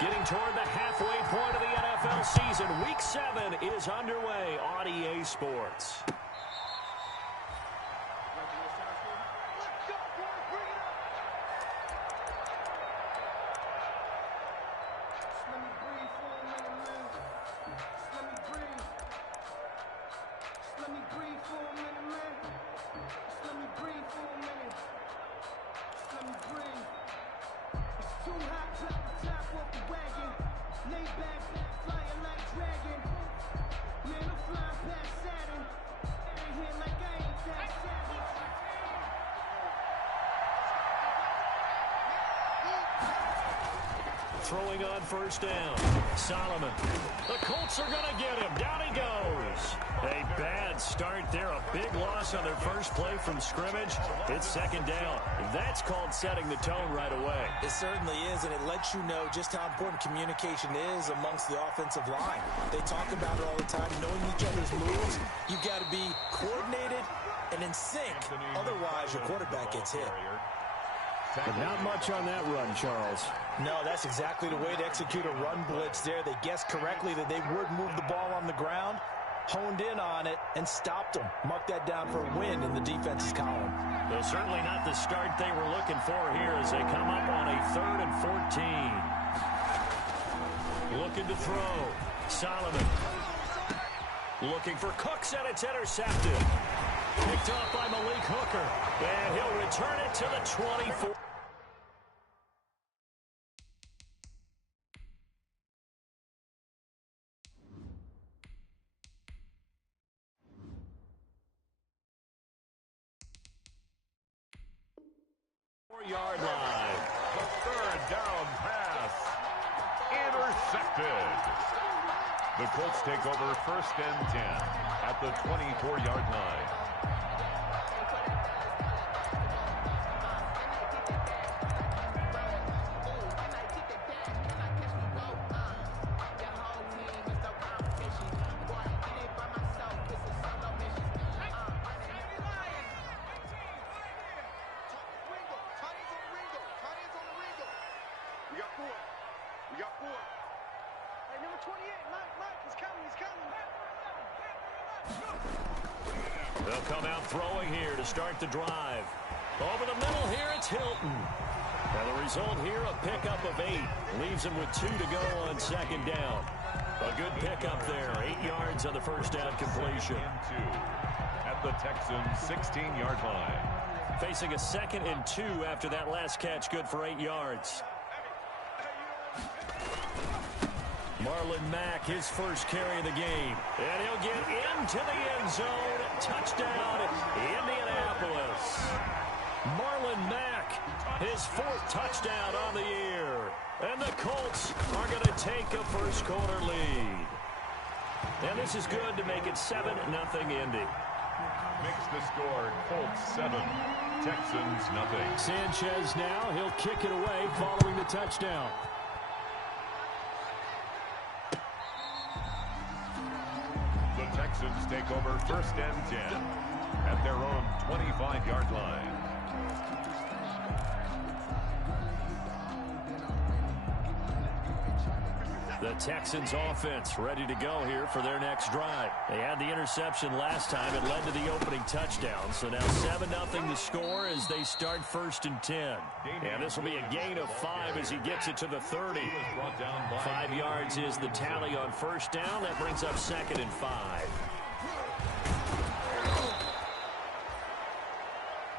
Getting toward the halfway point of the NFL season. Week 7 is underway on EA Sports. Throwing on first down. Solomon. The Colts are going to get him. Down he goes. A bad start there. A big loss on their first play from scrimmage. It's second down. That's called setting the tone right away. It certainly is, and it lets you know just how important communication is amongst the offensive line. They talk about it all the time, knowing each other's moves. You've got to be coordinated and in sync. Otherwise, your quarterback gets hit. But not much on that run, Charles. No, that's exactly the way to execute a run blitz there. They guessed correctly that they would move the ball on the ground, honed in on it, and stopped them. Mark that down for a win in the defense's column. Well, certainly not the start they were looking for here as they come up on a 3rd and 14. Looking to throw. Solomon. Looking for Cooks, and it's intercepted. Picked off by Malik Hooker. And he'll return it to the 24. Yard line. The 3rd down pass. Intercepted. The Colts take over 1st and 10 at the 24-yard line. They'll come out throwing here to start the drive. Over the middle here, it's Hilton. And the result here, a pickup of 8. Leaves him with 2 to go on second down. A good pickup there. 8 yards on the first down completion. At the Texans' 16-yard line. Facing a 2nd and 2 after that last catch. Good for 8 yards. Marlon Mack, his first carry of the game. And he'll get into the end zone. Touchdown, Indianapolis. Marlon Mack, his 4th touchdown on the year. And the Colts are going to take a first-quarter lead. And this is good to make it 7-0 Indy. Makes the score Colts 7, Texans 0. Sanchez now, he'll kick it away following the touchdown. Texans take over 1st and 10 at their own 25-yard line. The Texans offense ready to go here for their next drive. They had the interception last time. It led to the opening touchdown. So now 7-0 the score as they start 1st and 10. And this will be a gain of 5 as he gets it to the 30. 5 yards is the tally on first down. That brings up 2nd and 5.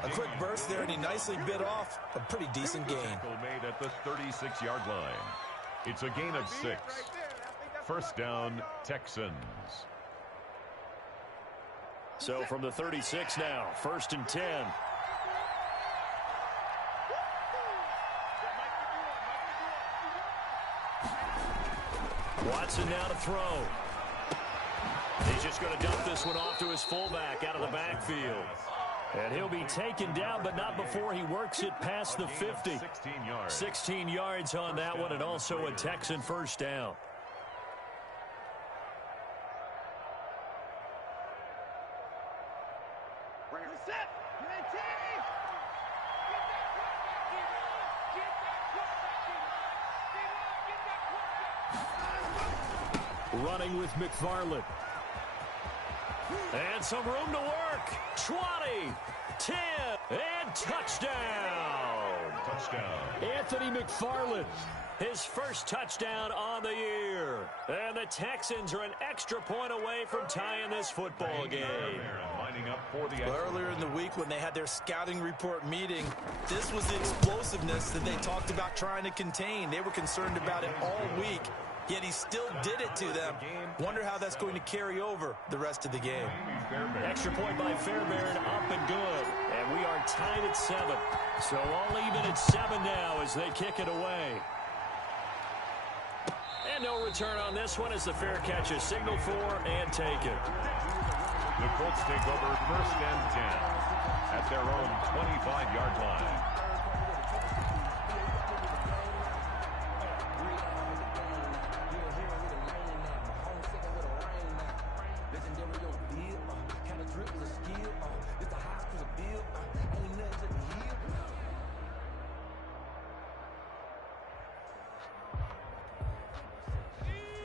A quick burst there, and he nicely bit off a pretty decent gain. Made at the 36-yard line. It's a gain of 6. First down, Texans. So from the 36 now, 1st and 10. Watson now to throw. He's just going to dump this one off to his fullback out of the backfield. And he'll be taken down, but not before he works it past the 50. 16 yards on that one, and also a Texan first down. running with McFarland. And some room to work. 20, 10, and touchdown. Touchdown. Anthony McFarland, his first touchdown on the year. And the Texans are an extra point away from tying this football game. Lining up for the Earlier in the week when they had their scouting report meeting, this was the explosiveness that they talked about trying to contain. They were concerned about it all week, yet he still did it to them. Wonder how that's going to carry over the rest of the game. Extra point by Fairbairn, up and good. And we are tied at 7. So all even at 7 now as they kick it away. And no return on this one as the fair catch is signaled for and taken. The Colts take over 1st and 10 at their own 25-yard line.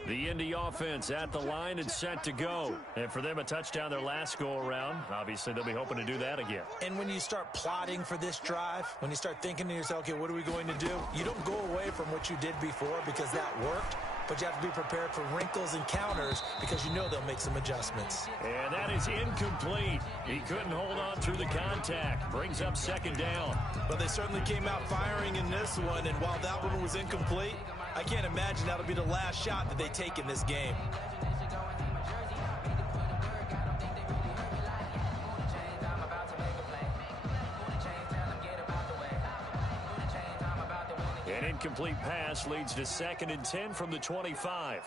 The Indy offense at the line and set to go. And for them, a touchdown their last go-around. Obviously, they'll be hoping to do that again. And when you start plotting for this drive, when you start thinking to yourself, okay, what are we going to do? You don't go away from what you did before because that worked, but you have to be prepared for wrinkles and counters because you know they'll make some adjustments. And that is incomplete. He couldn't hold on through the contact. Brings up 2nd down. But they certainly came out firing in this one, and while that one was incomplete, I can't imagine that'll be the last shot that they take in this game. An incomplete pass leads to 2nd and 10 from the 25.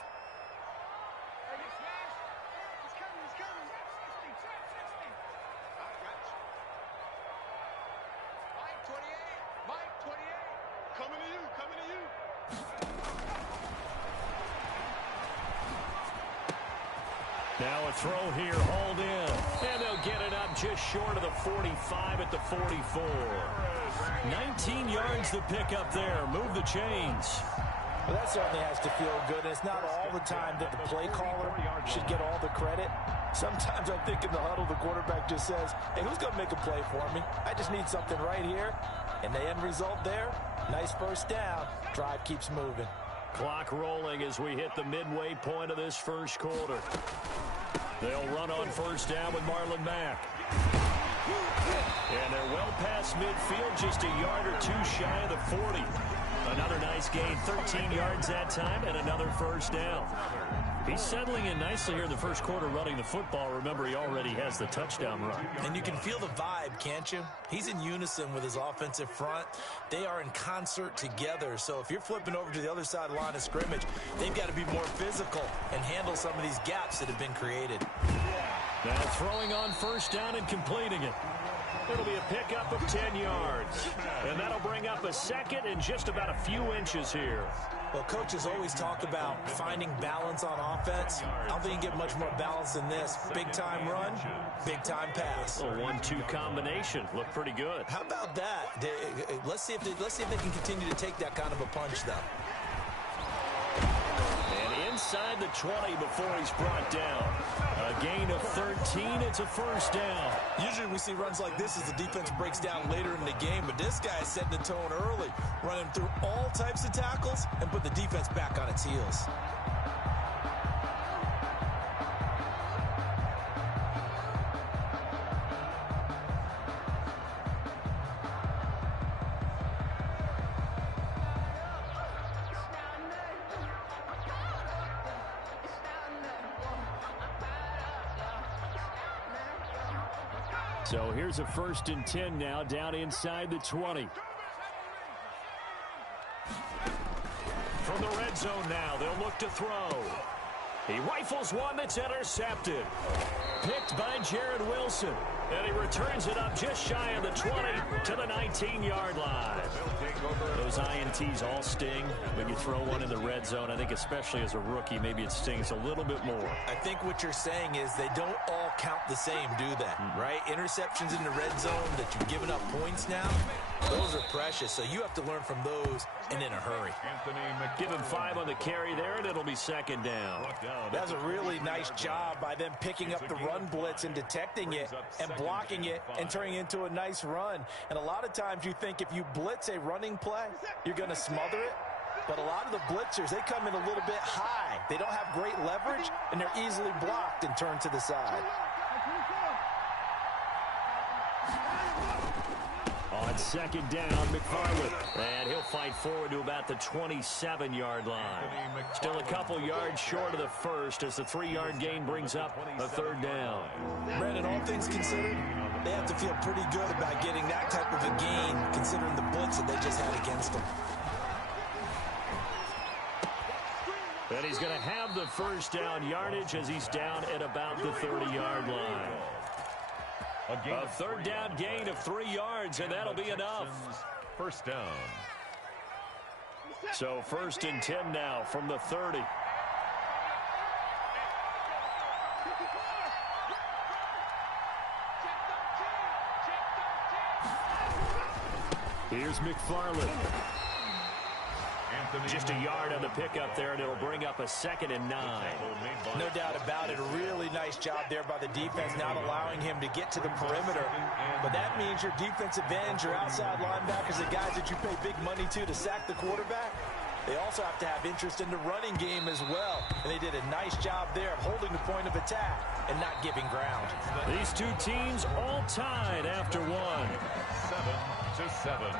Now a throw here, hauled in. And they'll get it up just short of the 45 at the 44. 19 yards to pick up there. Move the chains. Well, that certainly has to feel good. And it's not all the time that the play caller should get all the credit. Sometimes I think in the huddle, the quarterback just says, hey, who's going to make a play for me? I just need something right here. And the end result there, nice 1st down. Drive keeps moving. Clock rolling as we hit the midway point of this 1st quarter. They'll run on 1st down with Marlon Mack. And they're well past midfield, just a yard or 2 shy of the 40. Another nice gain, 13 yards that time, and another 1st down. He's settling in nicely here in the 1st quarter running the football. Remember, he already has the touchdown run. And you can feel the vibe, can't you? He's in unison with his offensive front. They are in concert together. So if you're flipping over to the other side of the line of scrimmage, they've got to be more physical and handle some of these gaps that have been created. Now throwing on 1st down and completing it. It'll be a pickup of 10 yards. And that'll bring up a 2nd and just about a few inches here. Well, coaches always talk about finding balance on offense. I don't think you get much more balance than this. Big-time run, big-time pass. A 1-2 combination. Looked pretty good. How about that? Let's see if they can continue to take that kind of a punch, though. And inside the 20 before he's brought down. A gain of 13. It's a 1st down. Usually we see runs like this as the defense breaks down later in the game, but this guy is setting the tone early, running through all types of tackles and put the defense back on its heels. So here's a 1st and 10 now, down inside the 20. From the red zone now, they'll look to throw. He rifles one that's intercepted. Picked by Jared Wilson. And he returns it up just shy of the 20 to the 19-yard line. Those INTs all sting when you throw one in the red zone. I think especially as a rookie, maybe it stings a little bit more. I think what you're saying is they don't all count the same, do they? Right? Interceptions in the red zone that you've given up points now, Those are precious, so you have to learn from those and in a hurry. Give him 5 on the carry there, and it'll be second down. That's a really nice job by them picking up the run blitz and detecting it and blocking it and turning it into a nice run. And a lot of times you think if you blitz a running play, you're going to smother it. But a lot of the blitzers, they come in a little bit high. They don't have great leverage, and they're easily blocked and turned to the side. On second down, McFarland. And he'll fight forward to about the 27-yard line. Still a couple yards short of the first as the 3-yard gain brings up a third down. Brandon, all things considered, they have to feel pretty good about getting that type of a gain considering the blitz that they just had against them. And he's going to have the first down yardage as he's down at about the 30-yard line. A third down gain of 3 yards, and that'll be enough. First down. So 1st and 10 now from the 30. Here's McFarland. Just a yard on the pickup there, and it'll bring up a 2nd and 9. No doubt about it. A really nice job there by the defense, not allowing him to get to the perimeter. But that means your defensive ends, your outside linebackers, the guys that you pay big money to sack the quarterback, they also have to have interest in the running game as well. And they did a nice job there of holding the point of attack and not giving ground. These two teams all tied after one. 7-7.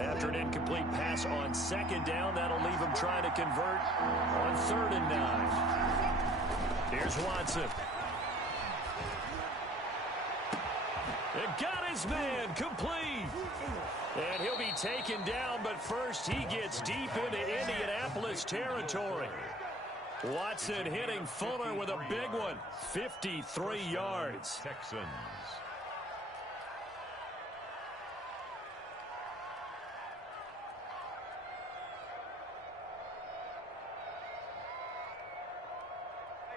After an incomplete pass on second down, that'll leave him trying to convert on 3rd and 9. Here's Watson. And got his man complete. And he'll be taken down, but first he gets deep into Indianapolis territory. Watson hitting Fuller with a big one. 53 yards. Texans.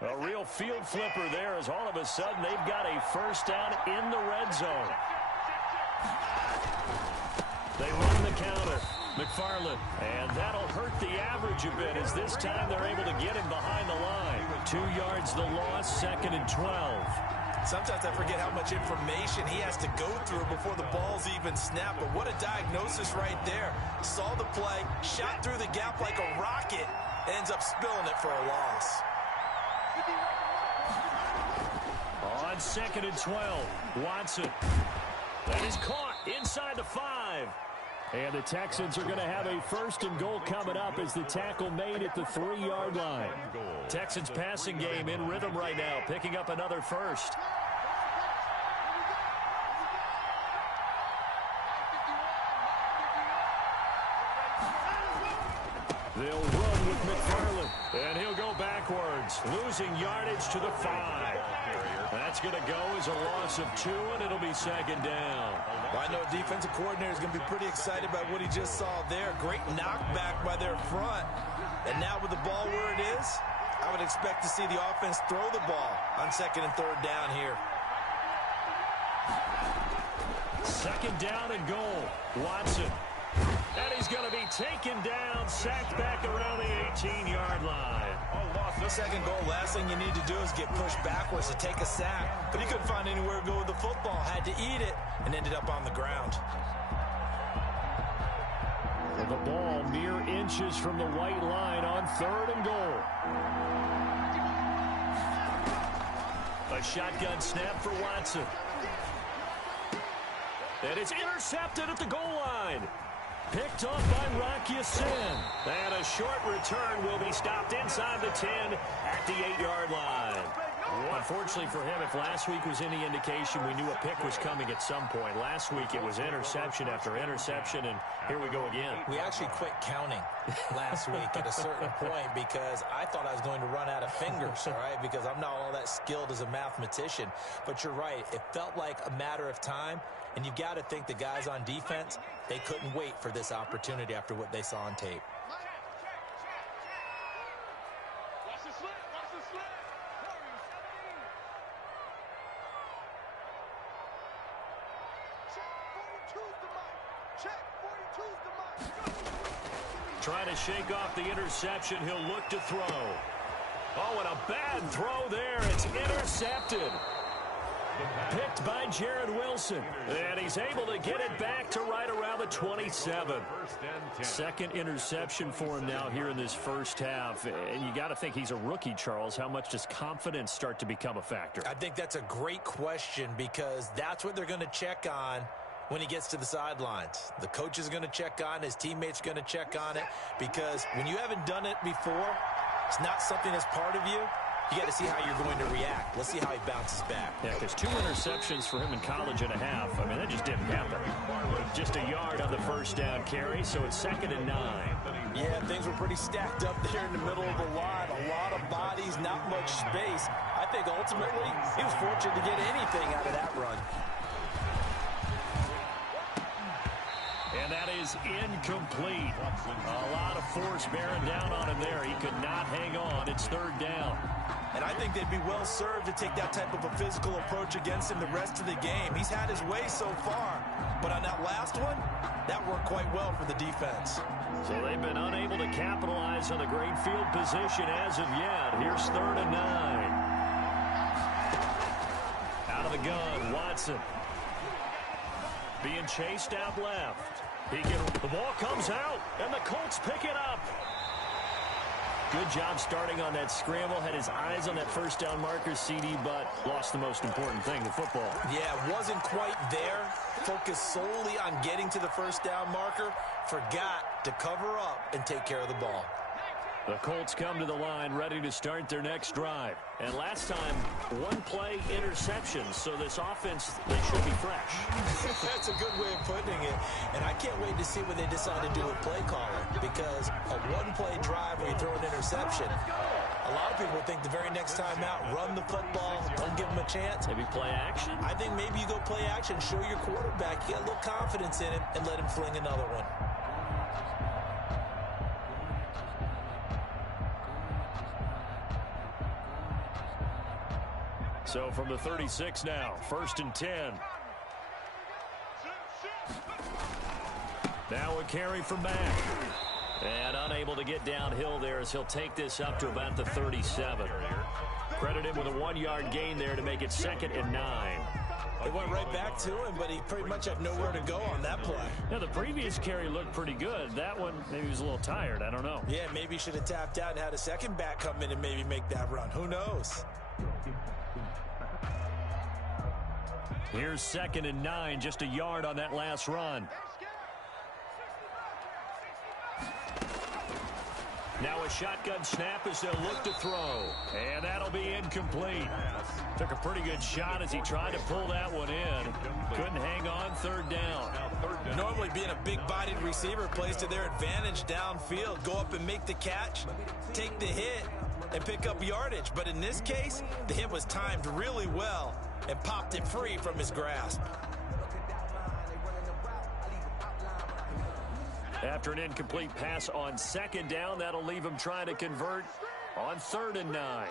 A real field flipper there as all of a sudden they've got a first down in the red zone. They run the counter. McFarland. And that'll hurt the average a bit as this time they're able to get him behind the line. 2 yards the loss, 2nd and 12. Sometimes I forget how much information he has to go through before the ball's even snapped. But what a diagnosis right there. Saw the play, shot through the gap like a rocket, ends up spilling it for a loss. On 2nd and 12, Watson. That is caught inside the 5. And the Texans are going to have a 1st and goal coming up as the tackle made at the 3-yard line. Texans passing game in rhythm right now, picking up another first. They'll run with McFarland, and he'll go backwards, losing yardage to the 5. That's going to go as a loss of 2, and it'll be 2nd down. Well, I know defensive coordinator is going to be pretty excited about what he just saw there. Great knockback by their front. And now with the ball where it is, I would expect to see the offense throw the ball on 2nd and 3rd down here. 2nd down and goal. Watson. And he's going to be taken down, sacked back around the 18-yard line. The 2nd goal, last thing you need to do is get pushed backwards to take a sack. But he couldn't find anywhere to go with the football, had to eat it, and ended up on the ground. The ball mere inches from the white line on 3rd and goal. A shotgun snap for Watson. And it's intercepted at the goal line. Picked off by Rocky Sin. And a short return will be stopped inside the 10 at the 8-yard line. Unfortunately for him, if last week was any indication, we knew a pick was coming at some point. Last week it was interception after interception, and here we go again. We actually quit counting last week at a certain point because I thought I was going to run out of fingers, all right, because I'm not all that skilled as a mathematician. But you're right. It felt like a matter of time, and you've got to think the guys on defense, they couldn't wait for this opportunity after what they saw on tape. Trying to shake off the interception. He'll look to throw. Oh, and a bad throw there. It's intercepted. Picked by Jared Wilson. And he's able to get it back to right around the 27. Second interception for him now here in this first half. And you got to think he's a rookie, Charles. How much does confidence start to become a factor? I think that's a great question because that's what they're going to check on when he gets to the sidelines. The coach is going to check on, his teammates are going to check on it, because when you haven't done it before, it's not something that's part of you. You got to see how you're going to react. Let's see how he bounces back. Yeah, because 2 interceptions for him in college and a half. I mean, that just didn't happen. Just a yard on the first down carry, so it's 2nd and 9. Yeah, things were pretty stacked up there in the middle of the line. A lot of bodies, not much space. I think ultimately he was fortunate to get anything out of that run. And that is incomplete. A lot of force bearing down on him there. He could not hang on. It's 3rd down. And I think they'd be well served to take that type of a physical approach against him the rest of the game. He's had his way so far. But on that last one, that worked quite well for the defense. So they've been unable to capitalize on the great field position as of yet. Here's 3rd and 9. Out of the gun, Watson. Being chased out left. The ball comes out, and the Colts pick it up. Good job starting on that scramble. Had his eyes on that first down marker, CD, but lost the most important thing, the football. Yeah, wasn't quite there. Focused solely on getting to the first down marker. Forgot to cover up and take care of the ball. The Colts come to the line ready to start their next drive. And last time, 1-play interception. So this offense, they should be fresh. That's a good way of putting it. And I can't wait to see what they decide to do with play calling. Because a 1-play drive where you throw an interception, a lot of people think the very next time out, run the football, don't give them a chance. Maybe play action? I think maybe you go play action, show your quarterback you got a little confidence in him, and let him fling another one. So from the 36 now, 1st and 10. Now a carry from Mack. And unable to get downhill there as he'll take this up to about the 37. Credit him with a 1-yard gain there to make it 2nd and 9. It went right back to him, but he pretty much had nowhere to go on that play. Now, the previous carry looked pretty good. That one, maybe he was a little tired. I don't know. Yeah, maybe he should have tapped out and had a second back come in and maybe make that run. Who knows? Here's 2nd and 9, just a yard on that last run. Now a shotgun snap as they'll look to throw. And that'll be incomplete. Took a pretty good shot as he tried to pull that one in. Couldn't hang on, 3rd down. Normally being a big-bodied receiver plays to their advantage downfield. Go up and make the catch, take the hit, and pick up yardage. But in this case, the hit was timed really well and popped it free from his grasp. After an incomplete pass on 2nd down, that'll leave him trying to convert on 3rd and 9.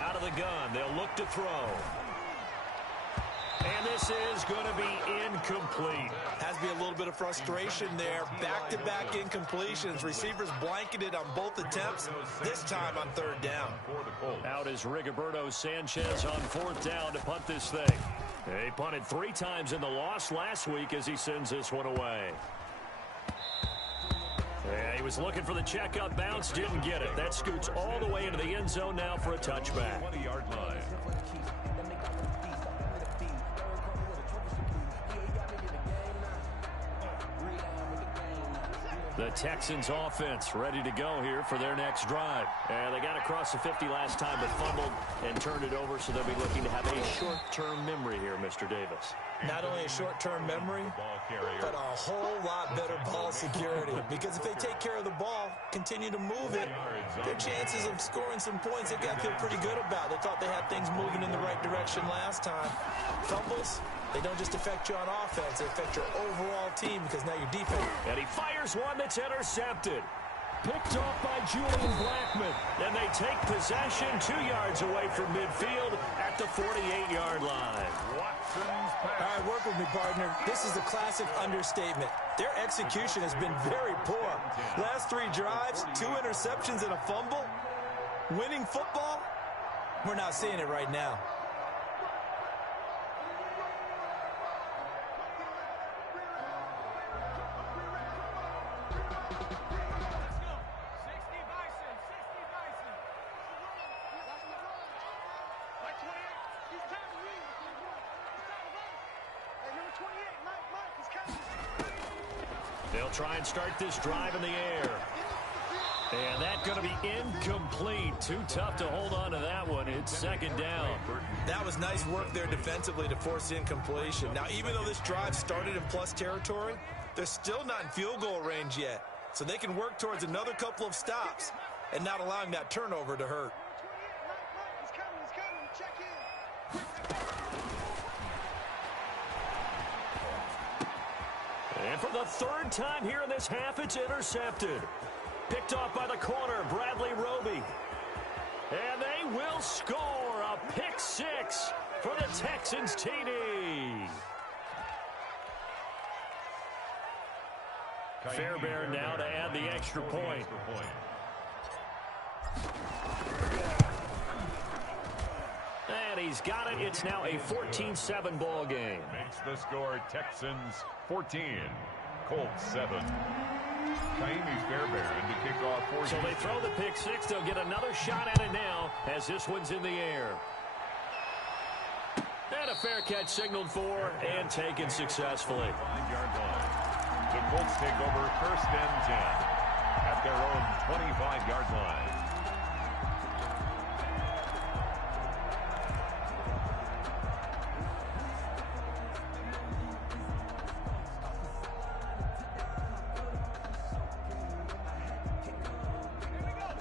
Out of the gun, they'll look to throw. And this is going to be incomplete. Has to be a little bit of frustration there. Back-to-back incompletions. Receivers blanketed on both attempts, this time on 3rd down. Out is Rigoberto Sanchez on 4th down to punt this thing. He punted 3 times in the loss last week as he sends this one away. Yeah, he was looking for the checkup bounce, didn't get it. That scoots all the way into the end zone now for a touchback. 20-yard line. The Texans offense ready to go here for their next drive. And they got across the 50 last time but fumbled and turned it over, so they'll be looking to have a short-term memory here, Mr. Davis. Not only a short-term memory, but a whole lot better ball security. Because if they take care of the ball, continue to move it, their chances of scoring some points, they've got to feel pretty good about. They thought they had things moving in the right direction last time. Fumbles, they don't just affect you on offense, they affect your overall team because now your defense. And he fires one that's intercepted. Picked off by Julian Blackman. And they take possession 2 yards away from midfield at the 48-yard line. All right, work with me, partner. This is a classic understatement. Their execution has been very poor. Last 3 drives, 2 interceptions and a fumble. Winning football? We're not seeing it right now. They'll try and start this drive in the air. And that's going to be incomplete. Too tough to hold on to that one. It's second down. That was nice work there defensively to force the incompletion. Now, even though this drive started in plus territory, they're still not in field goal range yet. So they can work towards another couple of stops and not allowing that turnover to hurt. And for the 3rd time here in this half, it's intercepted. Picked off by the corner, Bradley Roby. And they will score a pick 6 for the Texans TD. Fairbairn now to add the extra point. And he's got it. It's now a 14-7 ball game. Makes the score Texans 14, Colts 7. Kaimi Fairbairn to kick off 14. So they throw the pick 6. They'll get another shot at it now as this one's in the air. And a fair catch signaled for and taken successfully. 5-yard line. The Colts take over 1st and 10 at their own 25-yard line.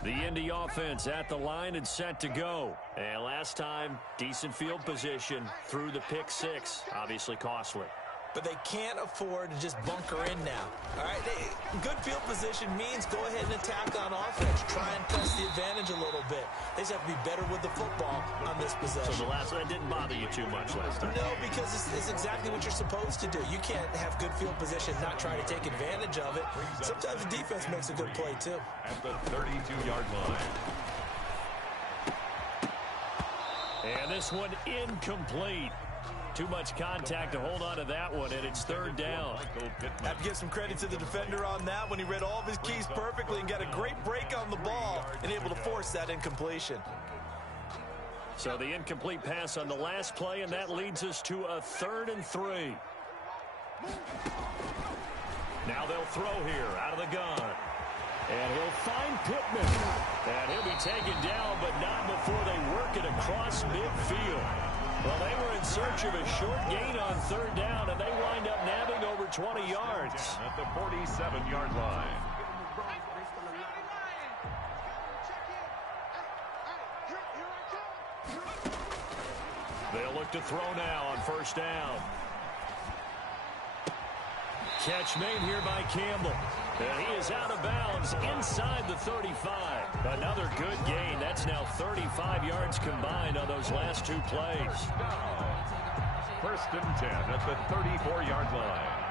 The Indy offense at the line and set to go. And last time, decent field position through the pick 6. Obviously costly. But they can't afford to just bunker in now. All right, good field position means go ahead and attack on offense. Try and press the advantage a little bit. They just have to be better with the football on this possession. So the last one didn't bother you too much last time? No, because it's exactly what you're supposed to do. You can't have good field position, not try to take advantage of it. Sometimes the defense makes a good play, too. At the 32-yard line. And this one incomplete. Too much contact to hold on to that one, and it's 3rd down. Have to give some credit to the defender on that when he read all of his keys perfectly and got a great break on the ball and able to force that incompletion. So the incomplete pass on the last play, and that leads us to a 3rd and 3. Now they'll throw here out of the gun. And he'll find Pittman. And he'll be taken down, but not before they work it across midfield. Well, they were in search of a short gain on 3rd down, and they wind up nabbing over 20 yards. At the 47-yard line. They'll look to throw now on 1st down. Catch made here by Campbell. And he is out of bounds inside the 35. Another good gain. That's now 35 yards combined on those last 2 plays. 1st and 10 at the 34-yard line.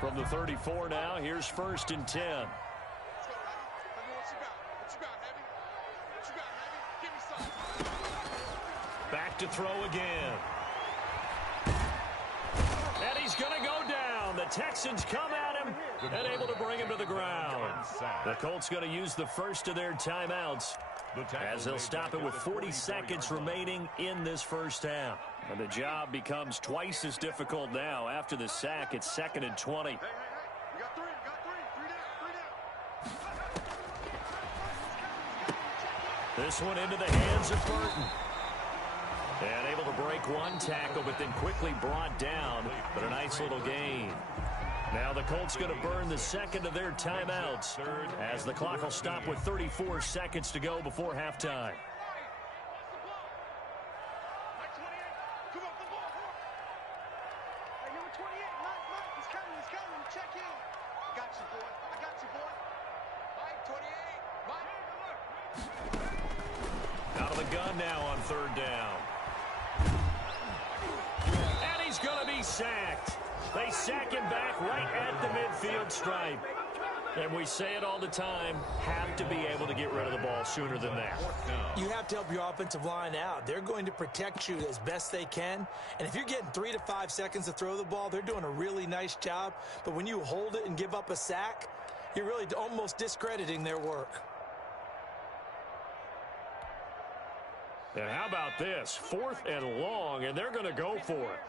From the 34 now, here's 1st and 10. Back to throw again. And he's going to go down. Texans come at him and able to bring him to the ground. The Colts going to use the first of their timeouts as they'll stop it with 40 seconds remaining in this first half. And the job becomes twice as difficult now. After the sack, it's 2nd and 20. This one into the hands of Burton. And able to break one tackle, but then quickly brought down. But a nice little gain. Now the Colts going to burn the second of their timeouts as the clock will stop with 34 seconds to go before halftime. Out of the gun now on 3rd down. And he's going to be sacked. They sack him back right at the midfield stripe. And we say it all the time, have to be able to get rid of the ball sooner than that. You have to help your offensive line out. They're going to protect you as best they can. And if you're getting 3 to 5 seconds to throw the ball, they're doing a really nice job. But when you hold it and give up a sack, you're really almost discrediting their work. And how about this? 4th and long, and they're going to go for it.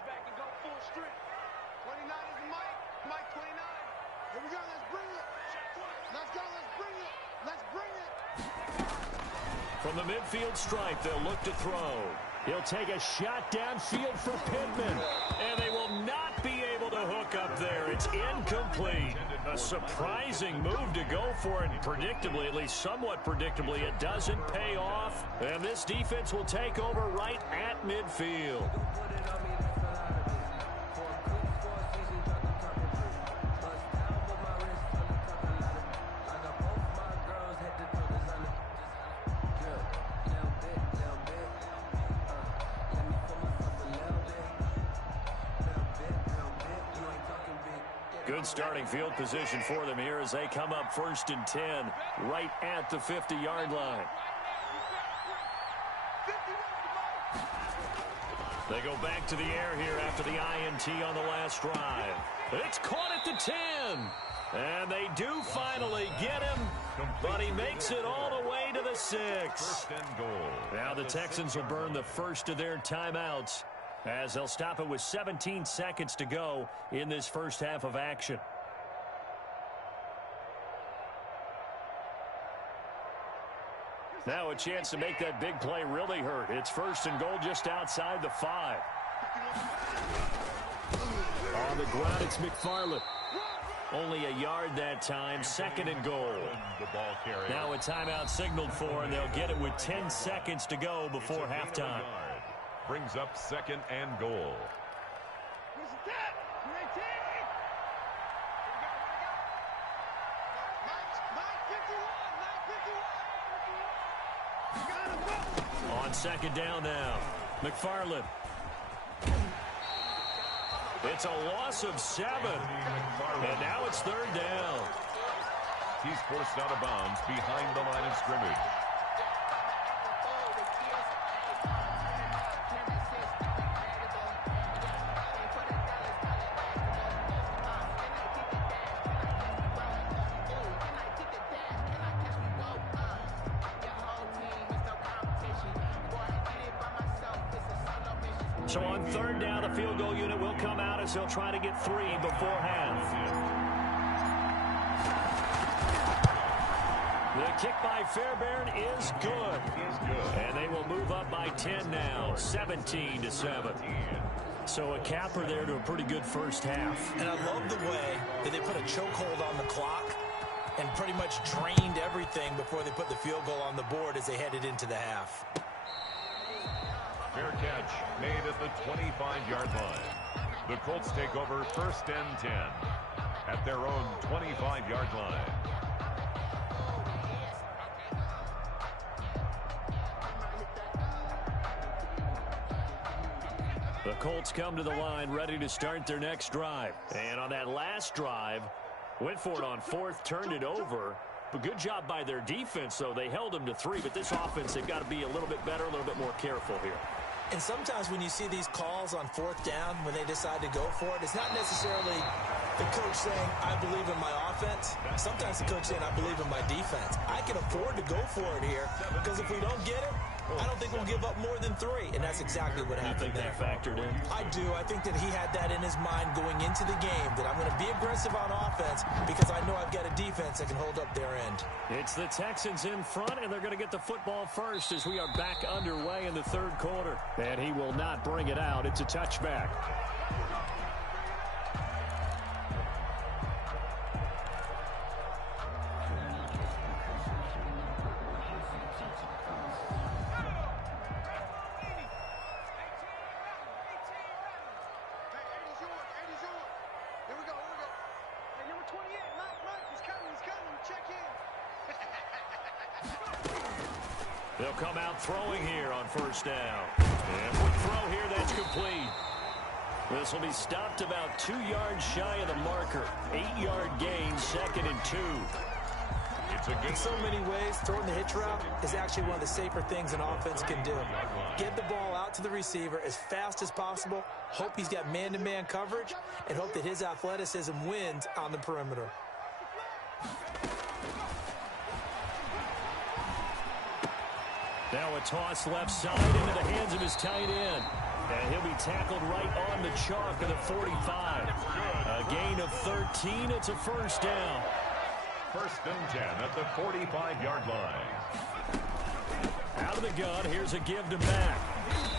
From the midfield stripe, they'll look to throw. He'll take a shot downfield for Pittman. And they will not be able to hook up there. It's incomplete. A surprising move to go for it. Predictably, at least somewhat predictably, it doesn't pay off. And this defense will take over right at midfield. Good starting field position for them here as they come up 1st and 10 right at the 50-yard line. They go back to the air here after the INT on the last drive. It's caught at the 10. And they do finally get him, but he makes it all the way to the 6. Now the Texans will burn the first of their timeouts as they'll stop it with 17 seconds to go in this first half of action. Now a chance to make that big play really hurt. It's 1st and goal just outside the 5. On the ground, it's McFarland. Only a yard that time, 2nd and goal. Now a timeout signaled for, and they'll get it with 10 seconds to go before halftime. Brings up 2nd and goal. On 2nd down now, McFarland. It's a loss of 7. And now it's 3rd down. He's forced out of bounds behind the line of scrimmage. So on 3rd down, the field goal unit will come out as they'll try to get 3 before half. The kick by Fairbairn is good. And they will move up by 10 now, 17-7. So a capper there to a pretty good first half. And I love the way that they put a chokehold on the clock and pretty much drained everything before they put the field goal on the board as they headed into the half. Fair catch made at the 25-yard line. The Colts take over 1st and 10 at their own 25-yard line. The Colts come to the line ready to start their next drive. And on that last drive, went for it on 4th, turned it over. But good job by their defense, though. They held them to 3. But this offense, they've got to be a little bit better, a little bit more careful here. And sometimes when you see these calls on 4th down, when they decide to go for it, it's not necessarily The coach saying, I believe in my offense. Sometimes the coach saying, I believe in my defense. I can afford to go for it here because if we don't get it, I don't think we'll give up more than 3, and that's exactly what happened there. You think that factored in? I do. I think that he had that in his mind going into the game, that I'm going to be aggressive on offense because I know I've got a defense that can hold up their end. It's the Texans in front, and they're going to get the football first as we are back underway in the third quarter. And he will not bring it out. It's a touchback. They'll come out throwing here on first down. And quick throw here, that's complete. This will be stopped about 2 yards shy of the marker. 8-yard gain, 2nd and 2. In so many ways, throwing the hitch route is actually one of the safer things an offense can do. Get the ball out to the receiver as fast as possible, hope he's got man-to-man coverage, and hope that his athleticism wins on the perimeter. Now a toss left side into the hands of his tight end. And he'll be tackled right on the chalk of the 45. A gain of 13. It's a first down. 1st and 10 at the 45-yard line. Out of the gun, here's a give to Mack.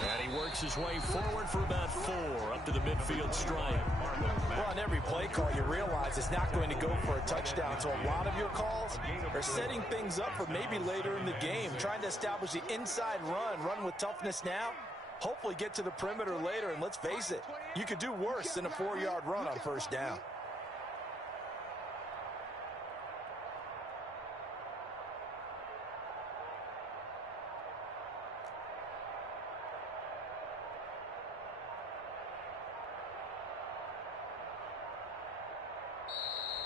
And he works his way forward for about 4 up to the midfield stripe. Well, on every play call, you realize it's not going to go for a touchdown. So a lot of your calls are setting things up for maybe later in the game, trying to establish the inside run with toughness now, hopefully get to the perimeter later. And let's face it, you could do worse than a 4-yard run on first down.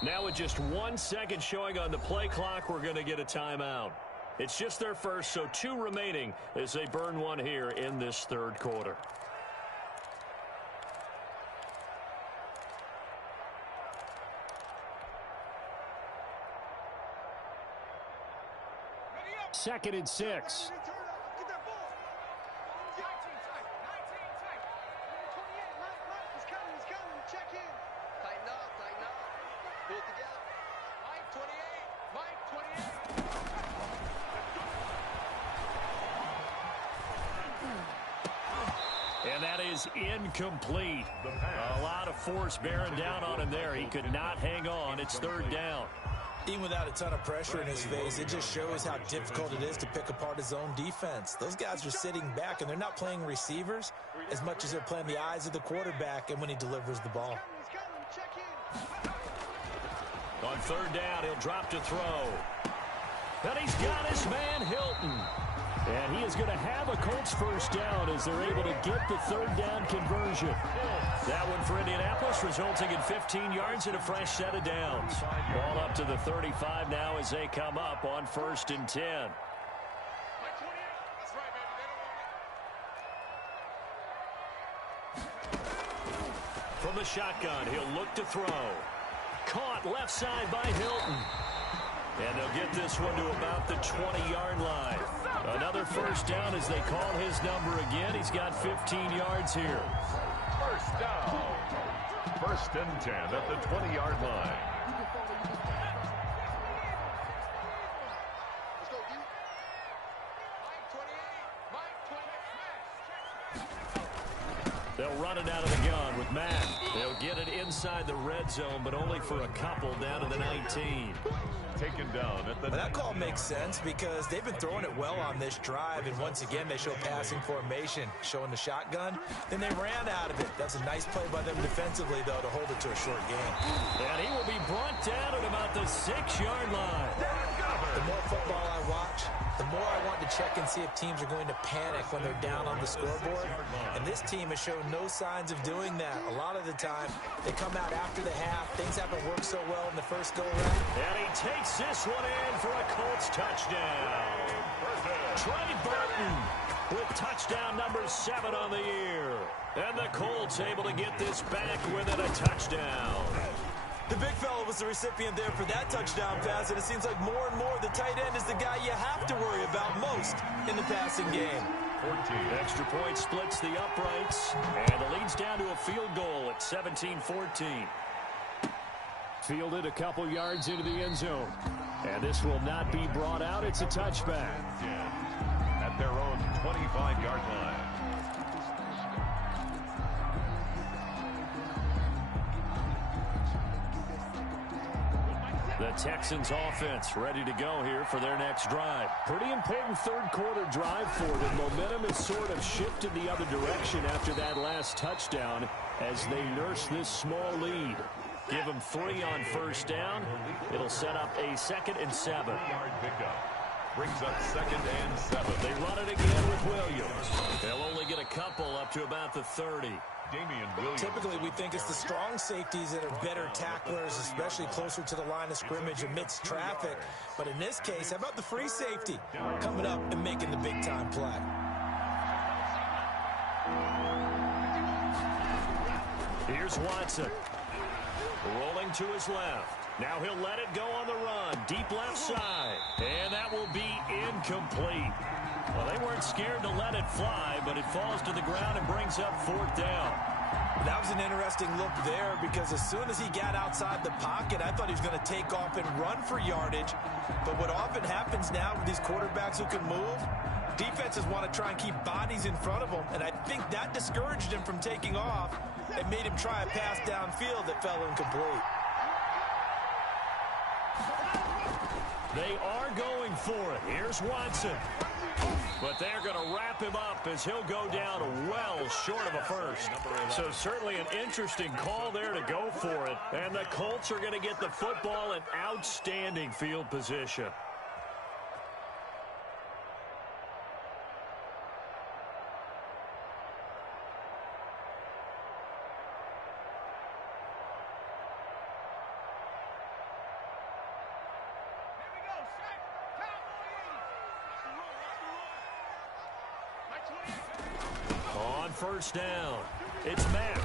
Now with just 1 second showing on the play clock, we're going to get a timeout. It's just their first, so 2 remaining as they burn one here in this third quarter. Second and 6. And that is incomplete. A lot of force bearing down on him there. He could not hang on. It's 3rd down. Even without a ton of pressure in his face, it just shows how difficult it is to pick apart his own defense. Those guys are sitting back, and they're not playing receivers as much as they're playing the eyes of the quarterback and when he delivers the ball. On 3rd down, he'll drop to throw. And he's got his man, Hilton. And he is going to have a Colts first down as they're able to get the 3rd down conversion. That one for Indianapolis, resulting in 15 yards and a fresh set of downs. Ball up to the 35 now as they come up on 1st and 10. From the shotgun, he'll look to throw. Caught left side by Hilton. And they'll get this one to about the 20-yard line. Another first down as they call his number again. He's got 15 yards here. First down. 1st and 10 at the 20-yard line. They'll run it out of the gun with Mack. They'll get it inside the red zone, but only for a couple down to the 19. Taken down at the... Well, that call makes sense because they've been throwing it well on this drive, and once again they show passing formation, showing the shotgun. Then they ran out of it. That's a nice play by them defensively, though, to hold it to a short game. And he will be brought down at about the 6-yard line. The more football I watch, the more I want to check and see if teams are going to panic when they're down on the scoreboard. And this team has shown no signs of doing that. A lot of the time, they come out after the half. Things haven't worked so well in the first go-around. And he takes this one in for a Colts touchdown. Trey Burton with touchdown number 7 on the year. And the Colts able to get this back with it, a touchdown. was the recipient there for that touchdown pass, and it seems like more and more the tight end is the guy you have to worry about most in the passing game. 14. Extra point splits the uprights, and the lead's down to a field goal at 17-14. Fielded a couple yards into the end zone, and this will not be brought out. It's a touchback. At their own 25-yard line. The Texans offense ready to go here for their next drive. Pretty important third quarter drive for them. Momentum has sort of shifted the other direction after that last touchdown as they nurse this small lead. Give them 3 on first down. It'll set up a 2nd and 7. 3-yard pickup. Brings up 2nd and 7. They run it again with Williams. They'll only get a couple up to about the 30. Damian Williams. Typically, we think it's the strong safeties that are better tacklers, especially closer to the line of scrimmage amidst traffic. But in this case, how about the free safety coming up and making the big-time play? Here's Watson. Rolling to his left. Now he'll let it go on the run. Deep left side. And that will be incomplete. Well, they weren't scared to let it fly, but it falls to the ground and brings up 4th down. That was an interesting look there because as soon as he got outside the pocket, I thought he was going to take off and run for yardage. But what often happens now with these quarterbacks who can move, defenses want to try and keep bodies in front of them, and I think that discouraged him from taking off and made him try a pass downfield that fell incomplete. They are going for it. Here's Watson. But they're going to wrap him up as he'll go down well short of a first. So certainly an interesting call there to go for it. And the Colts are going to get the football in outstanding field position. On first down, it's Mack.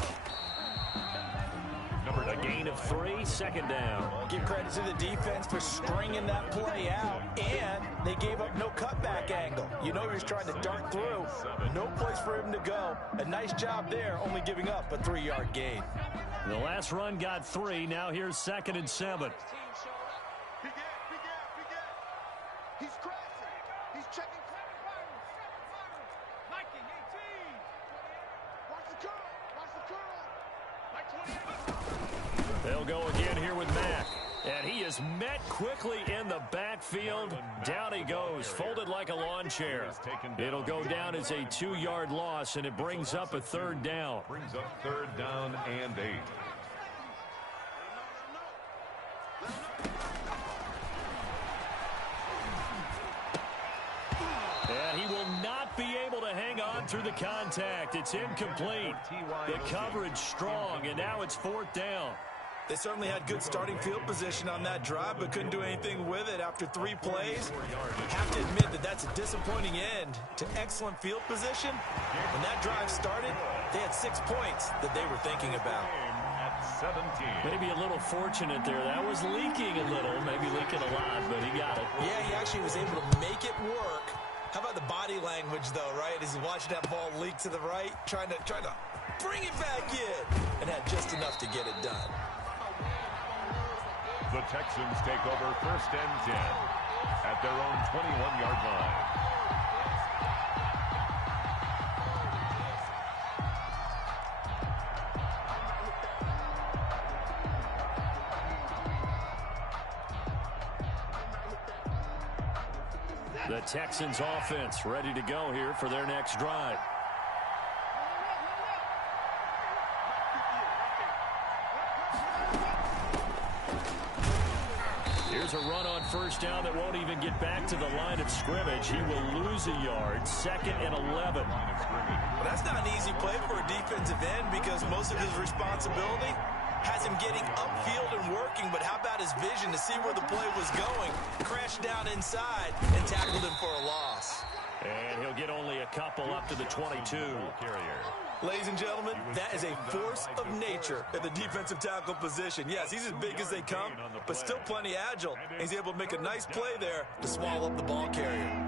A gain of 3, 2nd down. Give credit to the defense for stringing that play out, and they gave up no cutback angle. You know he was trying to dart through. No place for him to go. A nice job there, only giving up a 3-yard gain. The last run got 3. Now here's 2nd and 7. He's crossing. He's checking. They'll go again here with Mack. And he is met quickly in the backfield. Down he goes, folded like a lawn chair. It'll go down as a 2-yard loss, and it brings up a 3rd down. Brings up 3rd down and 8. And he will not be able to hang on through the contact. It's incomplete. The coverage strong, and now it's 4th down. They certainly had good starting field position on that drive, but couldn't do anything with it after 3 plays. Have to admit that that's a disappointing end to excellent field position. When that drive started, they had 6 points that they were thinking about. At 17. Maybe a little fortunate there. That was leaking a little, maybe leaking a lot, but he got it. Yeah, he actually was able to make it work. How about the body language, though, right? As he watched that ball leak to the right, trying to bring it back in, and had just enough to get it done. The Texans take over 1st and 10 at their own 21-yard line. The Texans offense ready to go here for their next drive. Here's a run on first down that won't even get back to the line of scrimmage. He will lose a yard. 2nd and 11. Well, that's not an easy play for a defensive end because most of his responsibility has him getting upfield and working, but how about his vision to see where the play was going? Crashed down inside and tackled him for a loss. And he'll get only a couple up to the 22. Carrier. Ladies and gentlemen, that is a force of nature at the defensive tackle position. Yes, he's as big as they come, but still plenty agile. He's able to make a nice play there to swallow up the ball carrier.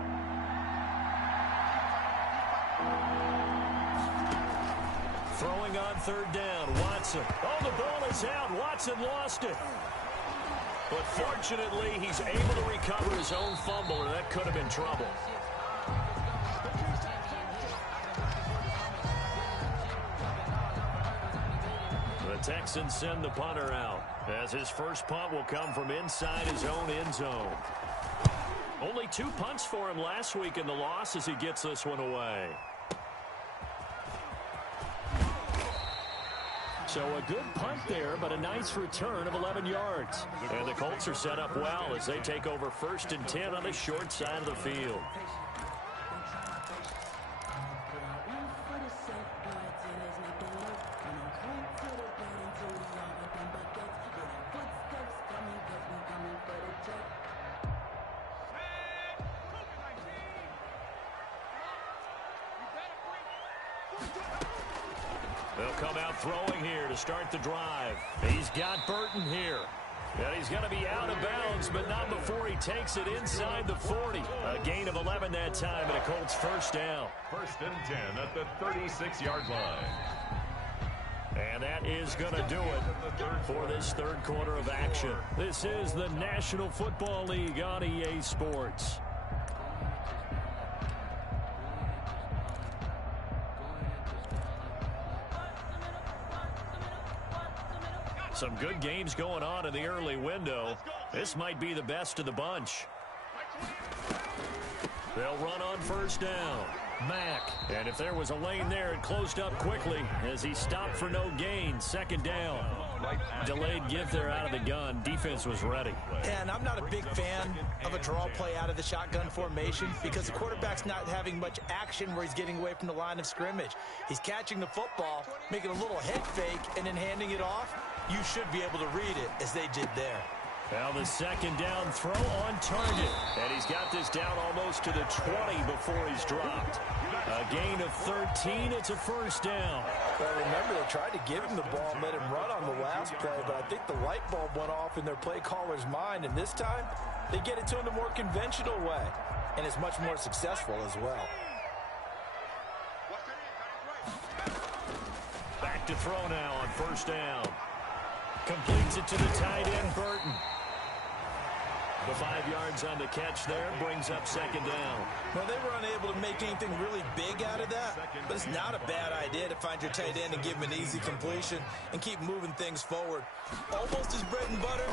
Throwing on third down, Watson. Oh, the ball is out. Watson lost it. But fortunately, he's able to recover his own fumble, and that could have been trouble. The Texans send the punter out, as his first punt will come from inside his own end zone. Only 2 punts for him last week in the loss as he gets this one away. So a good punt there, but a nice return of 11 yards. And the Colts are set up well as they take over 1st and 10 on the short side of the field. They'll come out throwing here to start the drive. He's got Burton here. And he's going to be out of bounds, but not before he takes it inside the 40. A gain of 11 that time, and a Colts first down. 1st and 10 at the 36-yard line. And that is going to do it for this third quarter of action. This is the National Football League on EA Sports. Some good games going on in the early window. This might be the best of the bunch. They'll run on first down. Mack. And if there was a lane there, it closed up quickly as he stopped for no gain. 2nd down. Delayed give there out of the gun. Defense was ready. And I'm not a big fan of a draw play out of the shotgun formation because the quarterback's not having much action where he's getting away from the line of scrimmage. He's catching the football, making a little head fake, and then handing it off. You should be able to read it as they did there. Now the 2nd down throw on target. And he's got this down almost to the 20 before he's dropped. A gain of 13. It's a first down. Well, remember, they tried to give him the ball and let him run on the last play, but I think the light bulb went off in their play caller's mind, and this time they get it to him the more conventional way, and it's much more successful as well. Back to throw now on first down. Completes it to the tight end, Burton. The 5 yards on the catch there brings up 2nd down. Well, they were unable to make anything really big out of that, but it's not a bad idea to find your tight end and give him an easy completion and keep moving things forward. Almost his bread and butter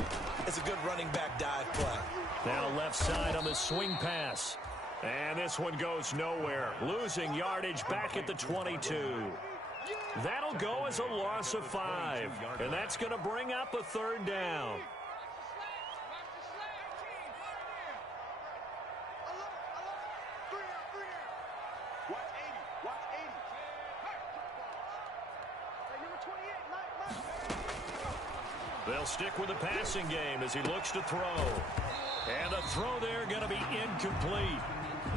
is a good running back dive play. Now left side on the swing pass. And this one goes nowhere. Losing yardage back at the 22. That'll go as a loss of 5. And that's going to bring up a 3rd down. They'll stick with the passing game as he looks to throw. And a throw there going to be incomplete.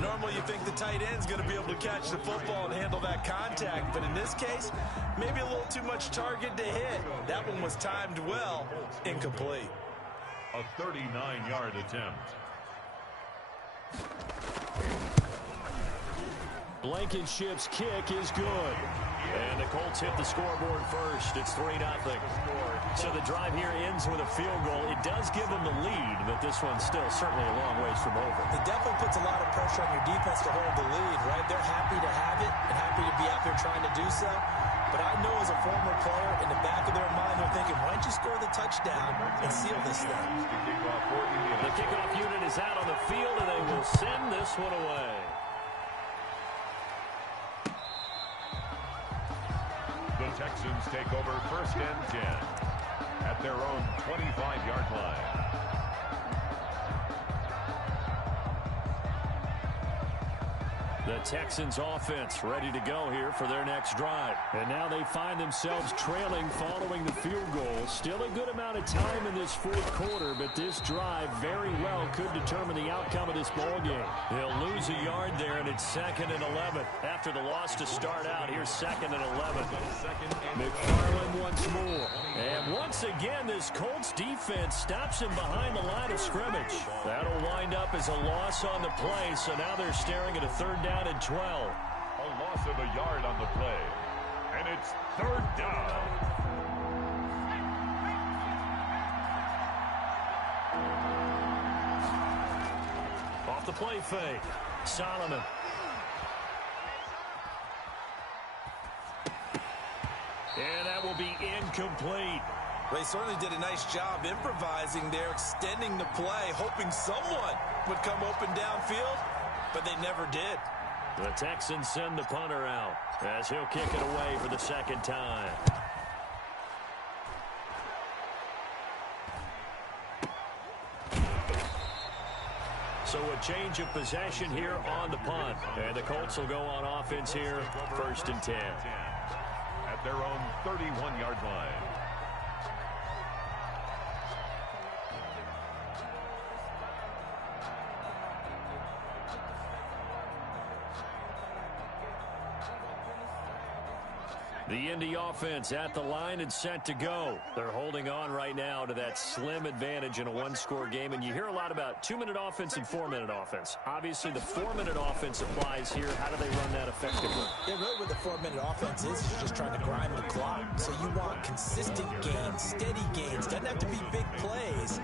Normally you think the tight end's going to be able to catch the football and handle that contact, but in this case, maybe a little too much target to hit. That one was timed well, incomplete. A 39-yard attempt. Blankenship's kick is good. And the Colts hit the scoreboard first. It's 3-0. So the drive here ends with a field goal. It does give them the lead, but this one's still certainly a long ways from over. It definitely puts a lot of pressure on your defense to hold the lead, right? They're happy to have it and happy to be out there trying to do so. But I know as a former player, in the back of their mind, they're thinking, why don't you score the touchdown and seal this thing? The kickoff unit is out on the field, and they will send this one away. The Texans take over 1st and 10 at their own 25-yard line. The The Texans offense ready to go here for their next drive. And now they find themselves trailing following the field goal. Still a good amount of time in this fourth quarter, but this drive very well could determine the outcome of this ball game. They'll lose a yard there, and it's 2nd and 11. After the loss to start out, here's 2nd and 11. McFarland once more. And once again, this Colts defense stops him behind the line of scrimmage. That'll wind up as a loss on the play, so now they're staring at a 3rd down and 12. A loss of a yard on the play. And it's 3rd down. Off the play fake. Solomon. And that will be incomplete. They certainly did a nice job improvising there, extending the play, hoping someone would come open downfield, but they never did. The Texans send the punter out as he'll kick it away for the 2nd time. So a change of possession here on the punt. And the Colts will go on offense here, 1st and 10. At their own 31-yard line. The Indy offense at the line and set to go. They're holding on right now to that slim advantage in a one-score game. And you hear a lot about 2-minute offense and 4-minute offense. Obviously, the 4-minute offense applies here. How do they run that effectively? Yeah, really what the 4-minute offense is just trying to grind the clock. So you want consistent gains, steady gains. Doesn't have to be big plays,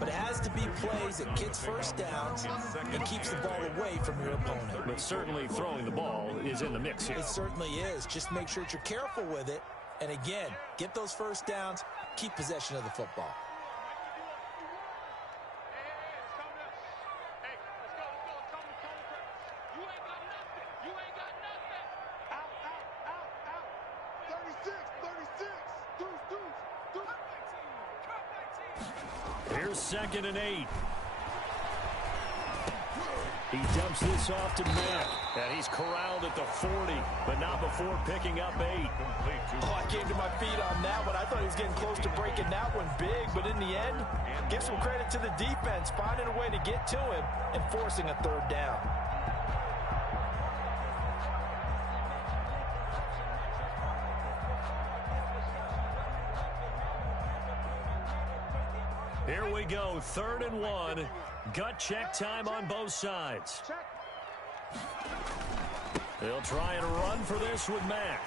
but it has to be plays that gets first downs and keeps the ball away from your opponent. But certainly throwing the ball is in the mix here. It certainly is. Just make sure that you're careful with it. And again, get those first downs, keep possession of the football. Here's 2nd and 8. He dumps this off to Mack, and he's corralled at the 40, but not before picking up 8. Oh, I came to my feet on that one. I thought he was getting close to breaking that one big, but in the end, give some credit to the defense, finding a way to get to him and forcing a 3rd down. Here we go, 3rd and 1. Gut check time on both sides. They'll try and run for this with Mack.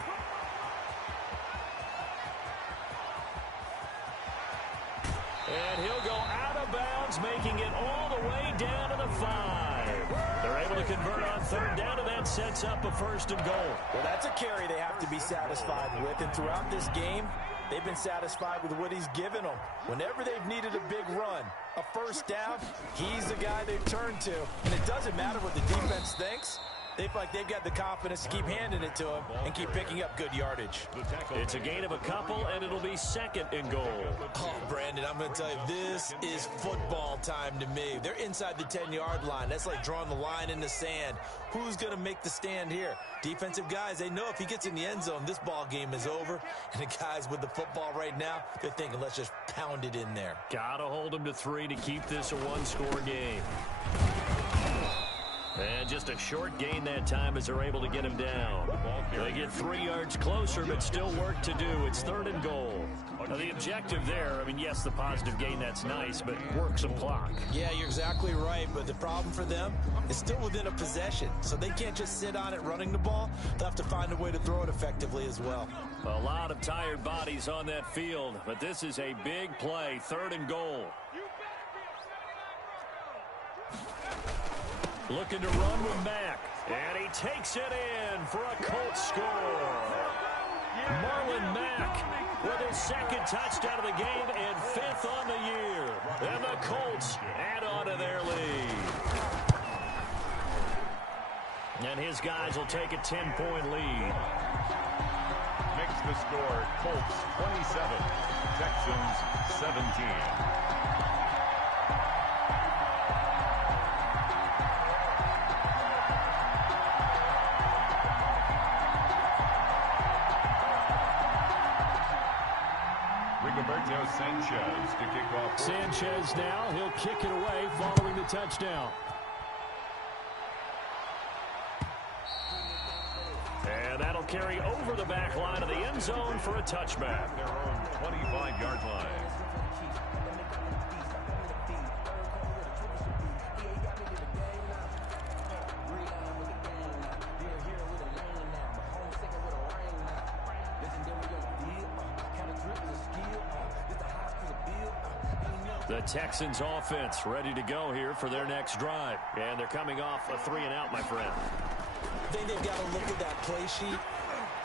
And he'll go out of bounds, making it all the way down to the 5. They're able to convert on 3rd down, and that sets up a 1st and goal. Well, that's a carry they have to be satisfied with, and throughout this game, they've been satisfied with what he's given them. Whenever they've needed a big run, a 1st down, he's the guy they've turned to. And it doesn't matter what the defense thinks. They feel like they've got the confidence to keep handing it to him and keep picking up good yardage. It's a gain of a couple, and it'll be 2nd and goal. Oh, Brandon, I'm going to tell you, this is football time to me. They're inside the 10-yard line. That's like drawing the line in the sand. Who's going to make the stand here? Defensive guys, they know if he gets in the end zone, this ball game is over. And the guys with the football right now, they're thinking, let's just pound it in there. Got to hold him to 3 to keep this a one-score game. And just a short gain that time as they're able to get him down. They get 3 yards closer, but still work to do. It's 3rd and goal. Now, the objective there, I mean, yes, the positive gain, that's nice, but work some clock. Yeah, you're exactly right, but the problem for them is still within a possession, so they can't just sit on it running the ball. They'll have to find a way to throw it effectively as well. A lot of tired bodies on that field, but this is a big play, 3rd and goal. Looking to run with Mack, and he takes it in for a Colts score. Marlon Mack with his 2nd touchdown of the game and 5th on the year. And the Colts add on to their lead. And his guys will take a 10-point lead. Makes the score Colts 27, Texans 17. Sanchez to kick off. Sanchez now, he'll kick it away following the touchdown. And that'll carry over the back line of the end zone for a touchback. Their own 25-yard line. The Texans offense ready to go here for their next drive. And they're coming off a 3-and-out, my friend. I think they've got to look at that play sheet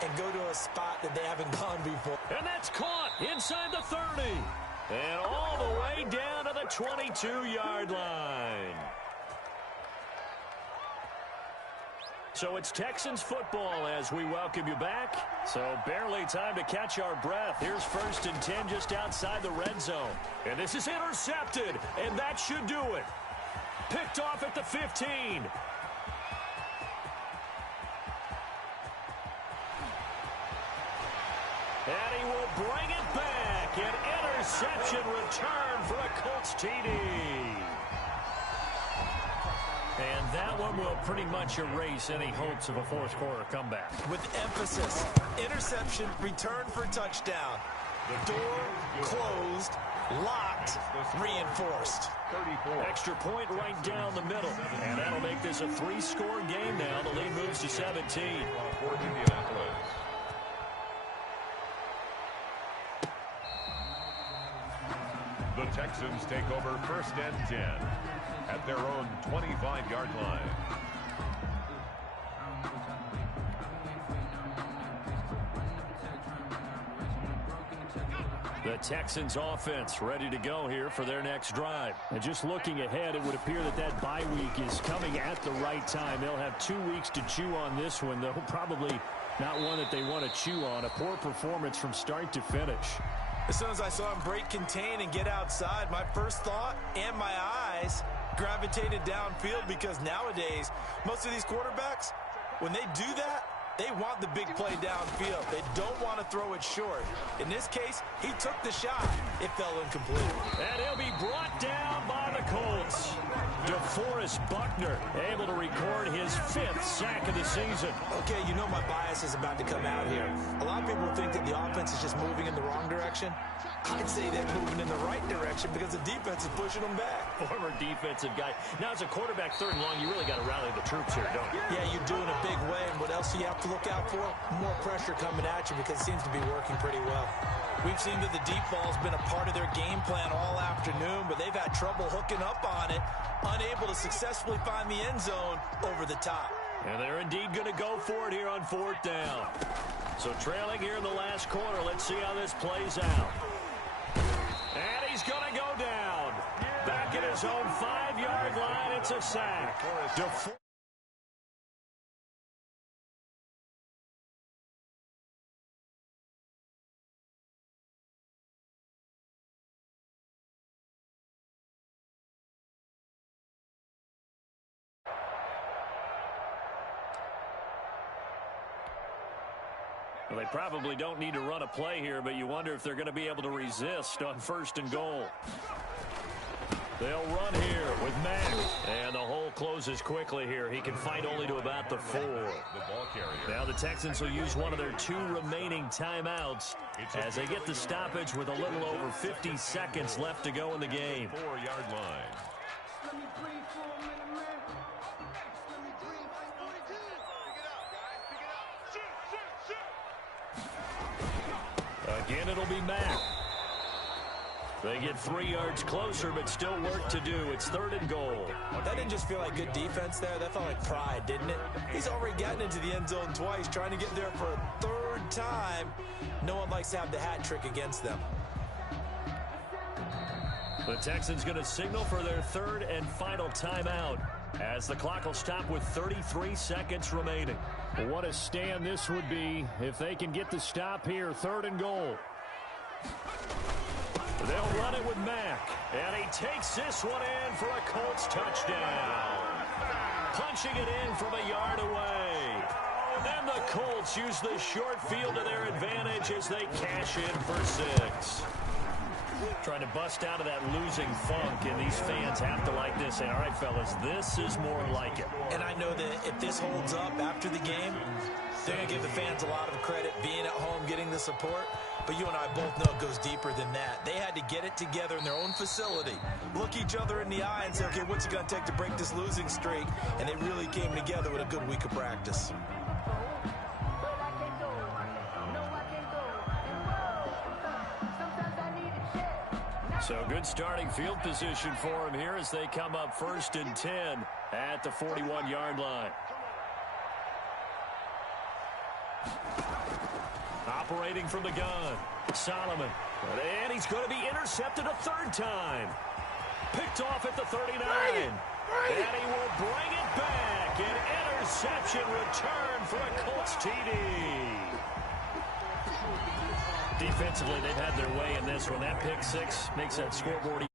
and go to a spot that they haven't gone before. And that's caught inside the 30. And all the way down to the 22-yard line. So it's Texans football as we welcome you back. So barely time to catch our breath. Here's 1st and 10 just outside the red zone. And this is intercepted, and that should do it. Picked off at the 15. And he will bring it back. An interception return for a Colts TD. And that one will pretty much erase any hopes of a fourth quarter comeback. With emphasis, interception, return for touchdown. Door closed, locked, reinforced. 34. Extra point right down the middle. And that'll make this a 3-score game now. The lead moves to 17. For Indianapolis. The Texans take over 1st and 10 at their own 25-yard line. The Texans offense ready to go here for their next drive. And just looking ahead, it would appear that that bye week is coming at the right time. They'll have 2 weeks to chew on this one, though probably not one that they want to chew on. A poor performance from start to finish. As soon as I saw him break contain and get outside, my first thought and my eyes gravitated downfield, because nowadays, most of these quarterbacks, when they do that, they want the big play downfield. They don't want to throw it short. In this case, he took the shot. It fell incomplete. And he'll be brought down by the Colts. DeForest Buckner able to record his 5th sack of the season. Okay, you know my bias is about to come out here. A lot of people think that the offense is just moving in the wrong direction. I'd say they're moving in the right direction because the defense is pushing them back. Former defensive guy. Now, as a quarterback 3rd and long, you really got to rally the troops here, don't you? Yeah, you do in a big way. And what else do you have to look out for? More pressure coming at you, because it seems to be working pretty well. We've seen that the deep ball's been a part of their game plan all afternoon, but they've had trouble hooking up on it, unable to successfully find the end zone over the top. And they're indeed going to go for it here on 4th down. So trailing here in the last quarter, let's see how this plays out. And he's going to go down. Back at his own 5-yard line, it's a sack. Well, they probably don't need to run a play here, but you wonder if they're going to be able to resist on 1st and goal. They'll run here with Mack. And the hole closes quickly here. He can fight only to about the 4. Now the Texans will use one of their 2 remaining timeouts as they get the stoppage with a little over 50 seconds left to go in the game. 4-yard line. Again, it'll be Mack. They get 3 yards closer, but still work to do. It's 3rd and goal. That didn't just feel like good defense there. That felt like pride, didn't it? He's already gotten into the end zone twice, trying to get there for a 3rd time. No one likes to have the hat trick against them. The Texans going to signal for their 3rd and final timeout as the clock will stop with 33 seconds remaining. What a stand this would be if they can get the stop here. 3rd and goal. They'll run it with Mack, and he takes this one in for a Colts touchdown. Punching it in from a yard away. And the Colts use the short field to their advantage as they cash in for 6. Trying to bust out of that losing funk, and these fans have to like this. Say, all right, fellas, this is more like it. And I know that if this holds up after the game, they're going to give the fans a lot of credit being at home, getting the support. But you and I both know it goes deeper than that. They had to get it together in their own facility, look each other in the eye and say, okay, what's it going to take to break this losing streak? And they really came together with a good week of practice. So good starting field position for him here as they come up 1st and 10 at the 41-yard line. Operating from the gun, Solomon. And he's going to be intercepted a 3rd time. Picked off at the 39. And he will bring it back. An interception return for a Colts TD. Defensively, they've had their way in this one. That pick 6 makes that scoreboard